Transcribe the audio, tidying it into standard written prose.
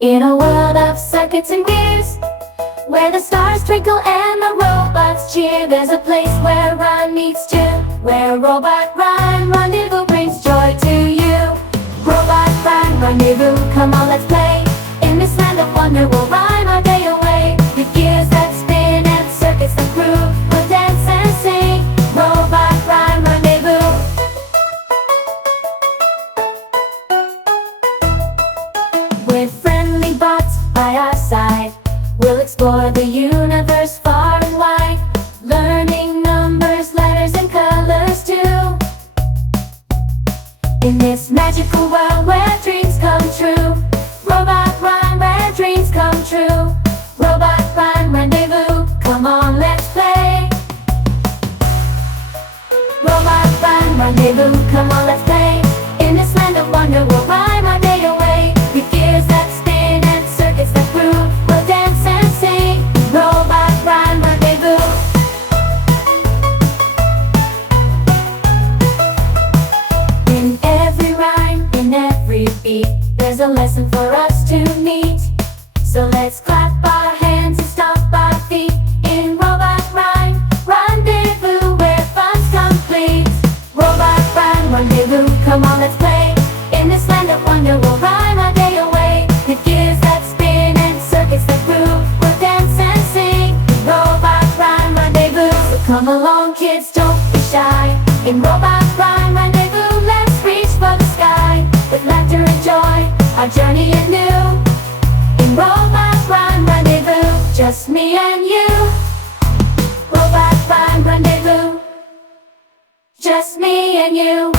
In a world of circuits and gears, where the stars twinkle and the robots cheer, there's a place where rhyme meets tune, where Robot Rhyme Rendezvous brings joy to you. Robot Rhyme Rendezvous, come on, let's play. In this land of wonder, we'll rhyme our day away. With gears that spin and circuits that groove, we'll dance and sing. Robot Rhyme Rendezvous. With friendly bots by our side, we'll explore the universe far and wide, learning numbers, letters, and colors too. In this magical world where dreams come true, Robot Rhyme, where dreams come true. Robot Rhyme Rendezvous, come on, let's play. Robot Rhyme Rendezvous, come on, let's play. In this land of wonder, we'll rhyme our day away. With gears that spin and circuits that groove, we'll dance and sing. Robot Rhyme Rendezvous. In every rhyme, in every beat, there's a lesson for us to meet. So let's clap our hands and stomp our feet in Robot Rhyme Rendezvous, where fun's complete. Robot Rhyme Rendezvous, come on, let's play. In this land of wonder, we'll rhyme our day away. With gears that spin and circuits that groove, we'll dance and sing. Robot Rhyme Rendezvous. So come along, kids, don't be shy. In Robot Rhyme Rendezvous, let's reach for the sky. With laughter and joy, our journey anew. In Robot Rhyme Rendezvous, just me and you. Robot Rhyme Rendezvous, just me and you.